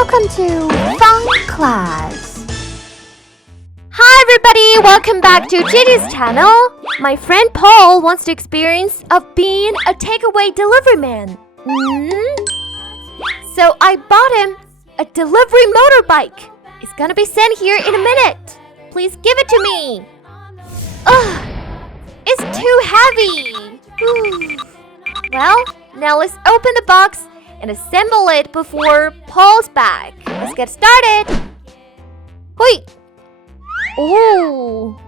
welcome to Fun Class. Hi everybody, welcome back to GiGi's channel. My friend Paul wants to experience of being a takeaway delivery man. So I bought him a delivery motorbike. It's gonna be sent here in a minute. Please give it to me. Ugh, it's too heavy. Well, now let's open the box and assemble it before Paul's back. Let's get started. Hoi! Oh!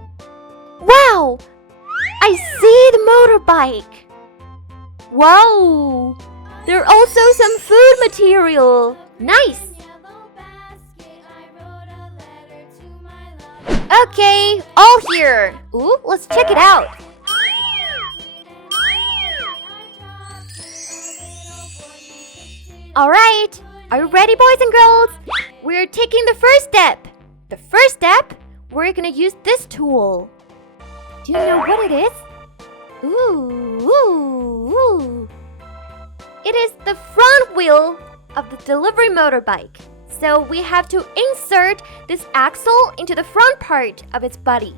Wow! I see the motorbike. Wow! There are also some food material. Nice! Okay, all here. Ooh, let's check it out. Alright, are you ready, boys and girls? We're taking the first step. The first step, we're gonna use this tool. Do you know what it is? Ooh. It is the front wheel of the delivery motorbike. So we have to insert this axle into the front part of its body.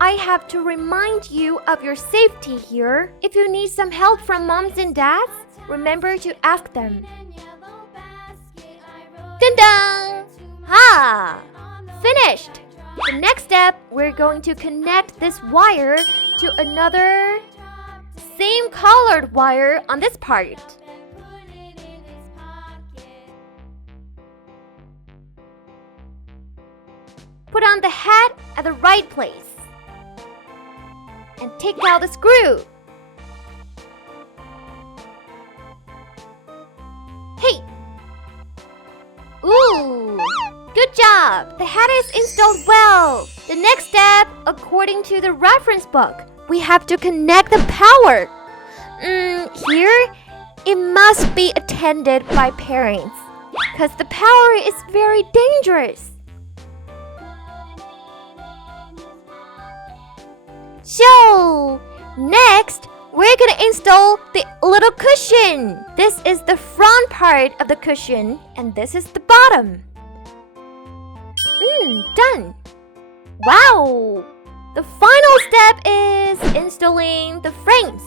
I have to remind you of your safety here. If you need some help from moms and dads, remember to ask them. Dun-dun! Ha! Finished! The next step, we're going to connect this wire to another same colored wire on this part. Put on the head at the right place. And take out the screw. Hey! Ooh! Good job! The head is installed well. The next step, according to the reference book, we have to connect the power. Here, it must be attended by parents, because the power is very dangerous. So, next, we're gonna install the little cushion. This is the front part of the cushion, and this is the bottom. Done. Wow! The final step is installing the frames.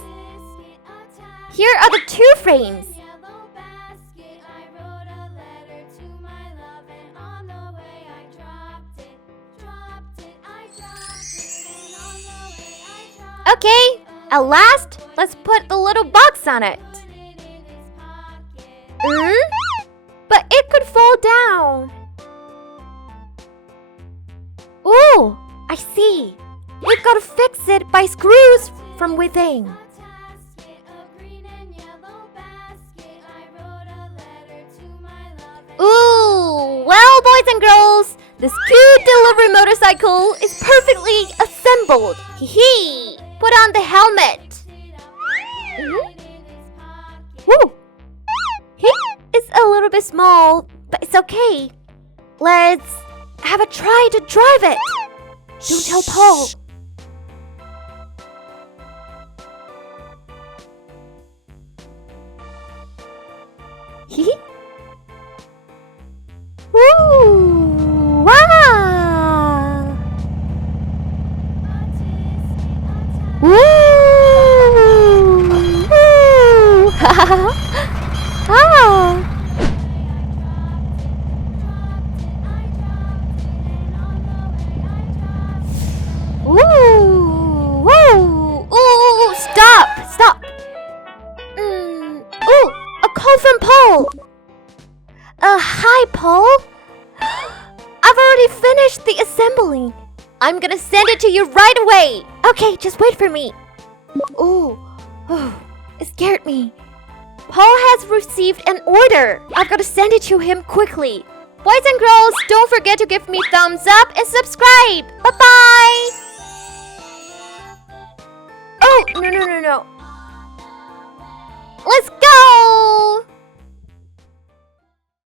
Here are the two frames. Okay, at last, let's put the little box on it. But it could fall down. Ooh, I see. We've got to fix it by screws from within. Ooh, well, boys and girls, this cute delivery motorcycle is perfectly assembled. Hee. Put on the helmet. Woo! It's a little bit small, but it's okay. Let's have a try to drive it. Don't tell Paul. Woo! Wow! Woo! Stop! A call from Paul. Hi, Paul. I've already finished the assembling. I'm gonna send it to you right away. Okay, just wait for me. It scared me. Paul has received an order. I've got to send it to him quickly. Boys and girls, don't forget to give me thumbs up and subscribe. Bye-bye. Oh, no. Let's go!